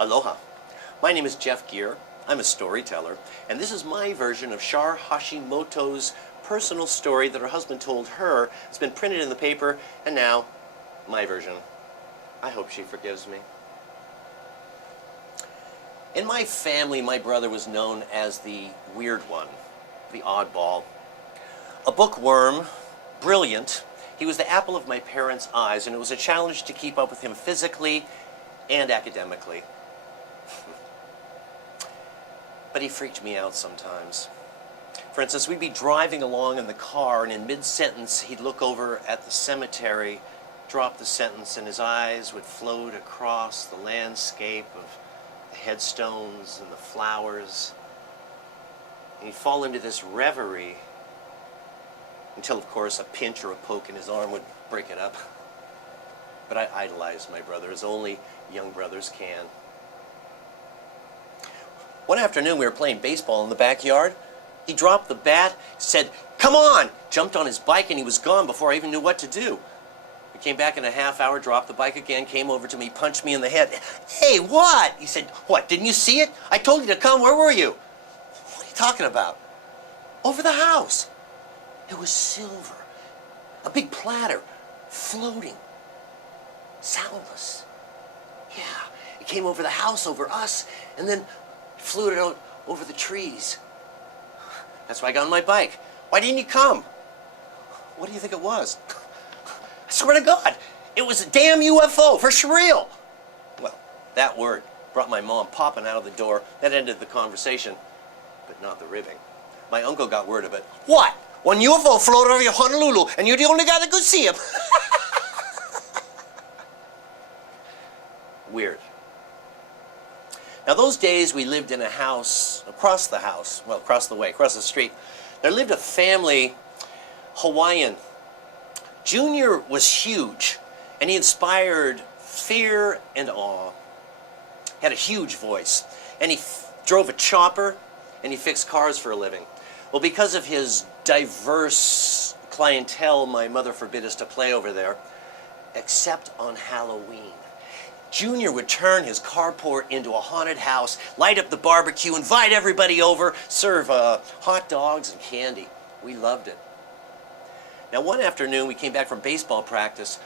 Aloha. My name is Jeff Gere. I'm a storyteller, and this is my version of Shar Hashomoto's personal story that her husband told her. It's been printed in the paper, and now my version. I hope she forgives me. In my family, my brother was known as the weird one, the oddball. A bookworm, brilliant. He was the apple of my parents' eyes, and it was a challenge to keep up with him physically and academically. But he freaked me out sometimes. For instance, we'd be driving along in the car, and in mid-sentence, he'd look over at the cemetery, drop the sentence, and his eyes would float across the landscape of the headstones and the flowers. And he'd fall into this reverie until, of course, a pinch or a poke in his arm would break it up. But I idolized my brother, as only young brothers can. One afternoon, we were playing baseball in the backyard. He dropped the bat, said, "Come on!" Jumped on his bike, and he was gone before I even knew what to do. We came back in a half hour, dropped the bike again, came over to me, punched me in the head. "Hey, what?" He said, "What, didn't you see it? I told you to come. Where were you?" "What are you talking about?" "Over the house." It was silver. A big platter, floating, soundless. Yeah, it came over the house, over us, and then flew it out over the trees. That's why I got on my bike. "Why didn't you come?" "What do you think it was?" "I swear to God, it was a damn UFO, for real." Well, that word brought my mom popping out of the door. That ended the conversation, but not the ribbing. My uncle got word of it. "What? One UFO floated over Honolulu, and you're the only guy that could see him?" Weird. Now, those days we lived in a house, across the street. There lived a family, Hawaiian. Junior was huge, and he inspired fear and awe. He had a huge voice, and he drove a chopper, and he fixed cars for a living. Well, because of his diverse clientele, my mother forbid us to play over there, except on Halloween. Junior would turn his carport into a haunted house, light up the barbecue, invite everybody over, serve hot dogs and candy. We loved it. Now, one afternoon, we came back from baseball practice.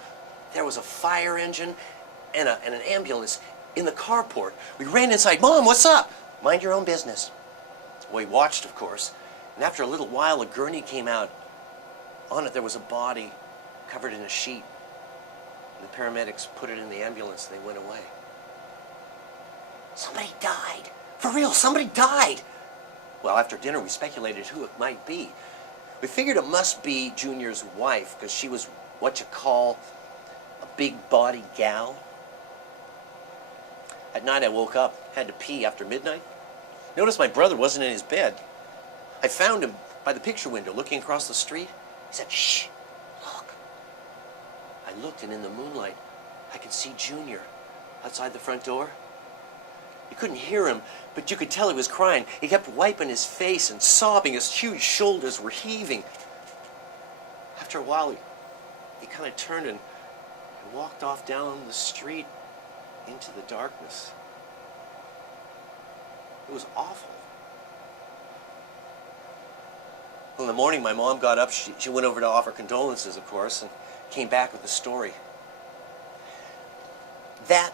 There was a fire engine and an ambulance in the carport. We ran inside. "Mom, what's up?" "Mind your own business." We watched, of course, and after a little while, a gurney came out. On it, there was a body covered in a sheet. The paramedics put it in the ambulance, and they went away. Somebody died. For real, somebody died. Well, after dinner, we speculated who it might be. We figured it must be Junior's wife, because she was what you call a big-body gal. At night, I woke up, had to pee after midnight. Noticed my brother wasn't in his bed. I found him by the picture window, looking across the street. He said, "Shh, look." I looked, and in the moonlight, I could see Junior outside the front door. You couldn't hear him, but you could tell he was crying. He kept wiping his face and sobbing. His huge shoulders were heaving. After a while, he kind of turned and walked off down the street into the darkness. It was awful. Well, in the morning, my mom got up. She went over to offer condolences, of course, and came back with the story. That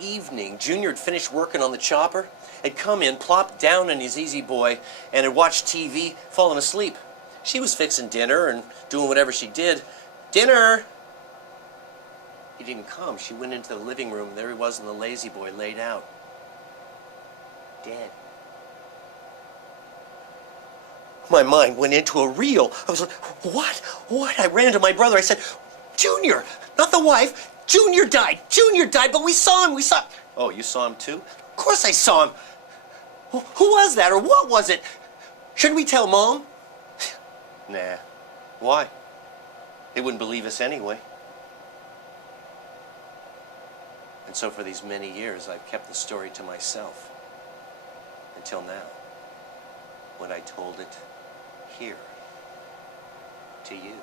evening, Junior had finished working on the chopper, had come in, plopped down in his Easy Boy, and had watched TV, fallen asleep. She was fixing dinner and doing whatever she did. "Dinner!" He didn't come. She went into the living room, and there he was in the Lazy Boy, laid out. Dead. My mind went into a reel. I was like, "What? What?" I ran to my brother. I said, "Junior, not the wife. Junior died. Junior died, but we saw him. We saw..." "Oh, you saw him too?" "Of course I saw him." Who was that, or what was it? Should we tell Mom?" "Nah. Why? They wouldn't believe us anyway." And so for these many years, I've kept the story to myself. Until now, when I told it here to you.